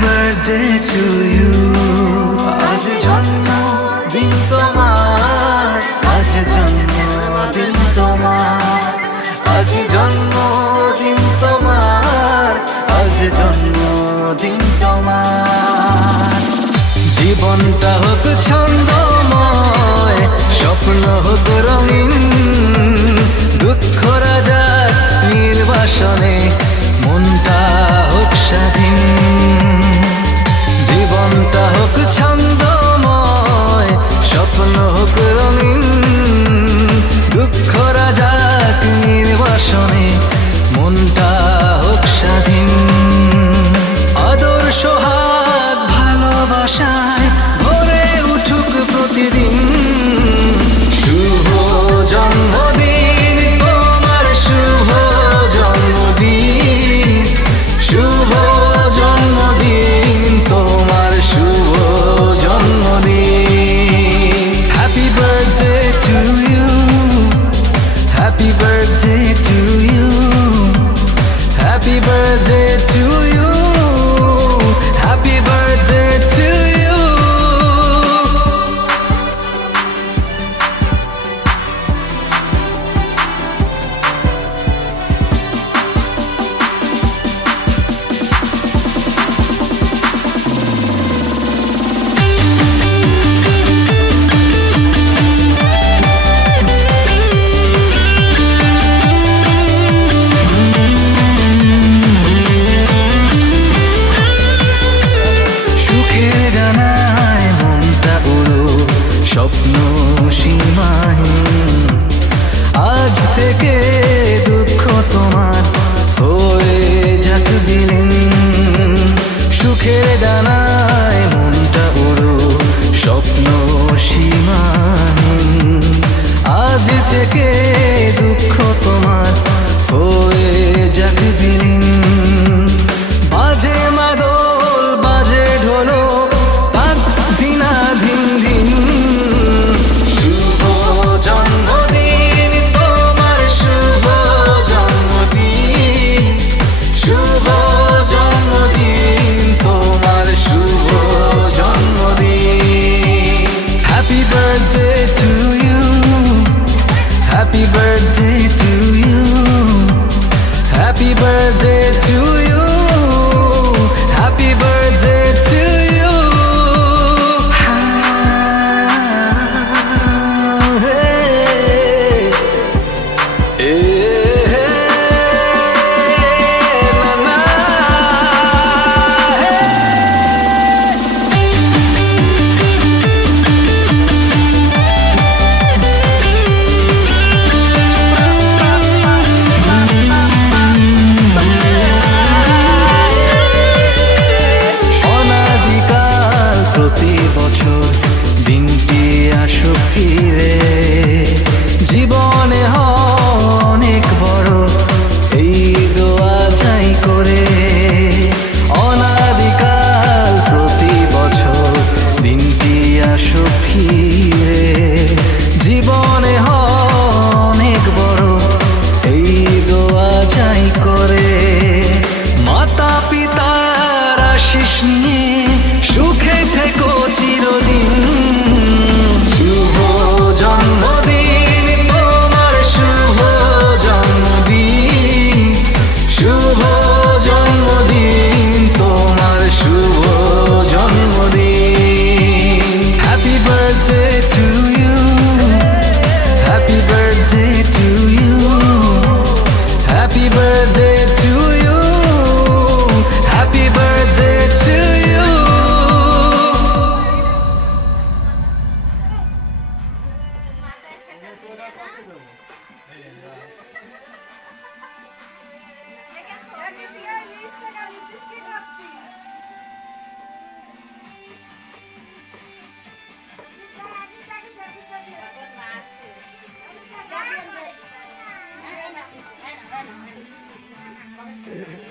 Birthday to you. আজ জন্মদিন তোমার, আজ জন্মদিন তোমার, আজ জন্মদিন তোমার, আজ জন্মদিন তোমার। জীবনটা হোক ছন্দময়, স্বপ্ন হোক রঙিন, দুঃখরা যাক নির্বাসনে, মনটা হোক স্বাধীন। জীবনটা হোক ছন্দময়, স্বপ্ন হোক রঙিন, দুঃখরা যাক নির্বাসনে, মনটা হোক স্বাধীন। আদর সোহাগ ভালোবাসায় ভরে উঠুক প্রতিদিন। শুভ জন্মদিন তোমার, শুভ জন্মদিন, শুভ জন্মদিন তোমার, শুভ জন্মদিন। Happy birthday to you, happy birthday to you, happy birthday to you, happy birthday to you. স্বপ্ন সীমাহীন, আজ থেকে দুঃখ তোমার হয়ে যাক বিলীন। সুখের ডানায় মনটা উড়ো, স্বপ্ন সীমাহীন, আজ থেকে দুঃখ তোমার হয়ে যাক বিলীন। বাজে মাদল বাজে ঢোলক, তাক ধিনা ধিন ধিন। শুভ জন্মদিন তোমার, শুভ জন্মদিন, শুভ জন্মদিন তোমার, শুভ জন্মদিন। Happy birthday to you, happy birthday to you, happy birthday to you, happy birthday to you. প্রতি বছর দিনটি আসুক ফিরে, জীবনে অনেক বড় এই দোয়া চাই করে। অনাদিকাল প্রতি বছর দিনটি আসুক ফিরে, জীবনে অনেক বড় এই দোয়া চাই করে। মাতা পিতার আশিস নিয়ে সুখে থেকো চিরদিন। শুভ জন্মদিন তোমার, শুভ জন্মদিন, শুভ জন্মদিন তোমার, শুভ জন্মদিন। Happy birthday to you, happy birthday to you, happy birthday to you, happy birthday to you. Gracias.